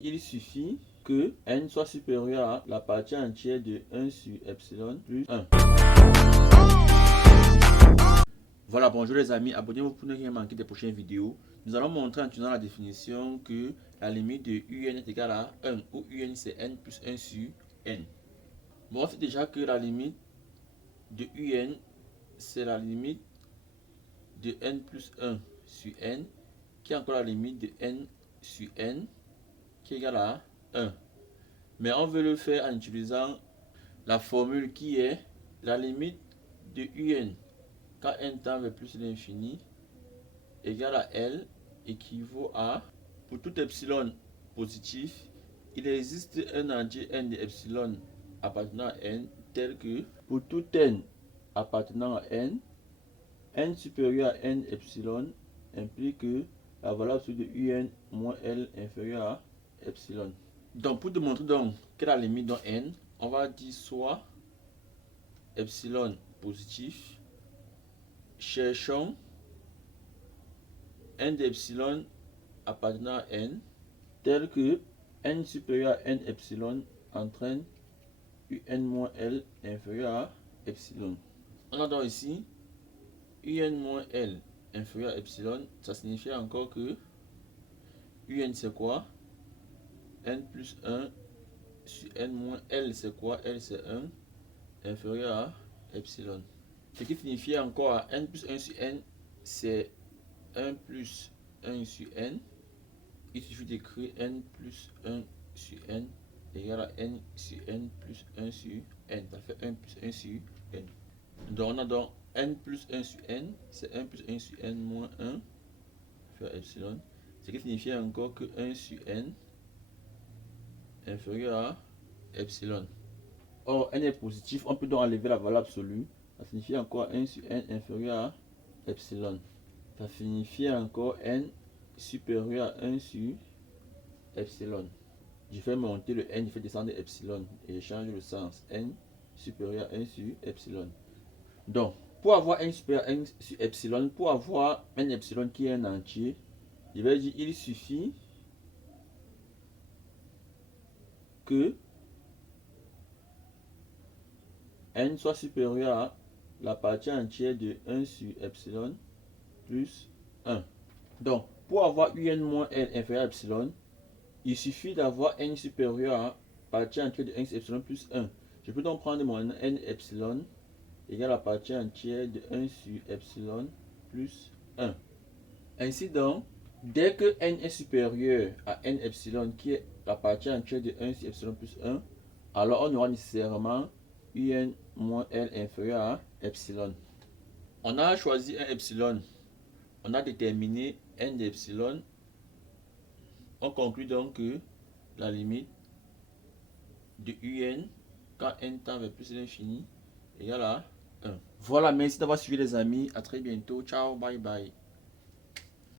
Il suffit que n soit supérieur à la partie entière de 1 sur epsilon plus 1. Voilà, bonjour les amis, abonnez-vous pour ne rien manquer des prochaines vidéos. Nous allons montrer en utilisant la définition que la limite de un est égale à 1, où un c'est n plus 1 sur n. Bon, on sait déjà que la limite de un c'est la limite de n plus 1 sur n, qui est encore la limite de n sur n, qui est égale à 1. Mais on veut le faire en utilisant la formule qui est la limite de un quand n tend vers plus l'infini égale à L équivaut à, pour tout epsilon positif, il existe un entier n de epsilon appartenant à n tel que pour tout n appartenant à n, n supérieur à n epsilon implique que la valeur absolue de un moins L inférieure à epsilon. Donc pour démontrer donc quelle est la limite dans n, on va dire soit epsilon positif, cherchons n d'epsilon appartenant à n tel que n supérieur à n epsilon entraîne un moins L inférieur à epsilon. On a donc ici un moins L inférieur à epsilon, ça signifie encore que un c'est quoi? N plus 1 sur n moins L c'est quoi? L c'est 1 inférieur à epsilon. Ce qui signifie encore à n plus 1 sur n c'est 1 plus 1 sur n. Il suffit d'écrire n plus 1 sur n égale à n sur n plus 1 sur n. Ça fait 1 plus 1 sur n. Donc on a donc n plus 1 sur n, c'est 1 plus 1 sur n moins 1 faire epsilon. Ce qui signifie encore que 1 sur n inférieur à epsilon. Or n est positif, on peut donc enlever la valeur absolue. Ça signifie encore 1 sur n inférieur à epsilon. Ça signifie encore n supérieur à 1 sur epsilon. Je fais monter le n, je fais descendre epsilon et je change le sens. N supérieur à 1 sur epsilon. Donc, pour avoir n supérieur à 1 sur epsilon, pour avoir un epsilon qui est un entier, je vais dire il suffit que n soit supérieur à la partie entière de 1 sur epsilon plus 1. Donc, pour avoir un moins L inférieur à epsilon, il suffit d'avoir n supérieur à partie entière de 1 sur epsilon plus 1. Je peux donc prendre mon n epsilon égale à partie entière de 1 sur epsilon plus 1. Ainsi donc, dès que n est supérieur à n epsilon qui est la partie entière de 1 sur epsilon plus 1, alors on aura nécessairement un moins L inférieur à epsilon. On a choisi un epsilon, on a déterminé n d'epsilon. On conclut donc que la limite de un quand n tend vers plus l'infini égale à 1. Voilà, merci d'avoir suivi les amis. À très bientôt. Ciao, bye bye.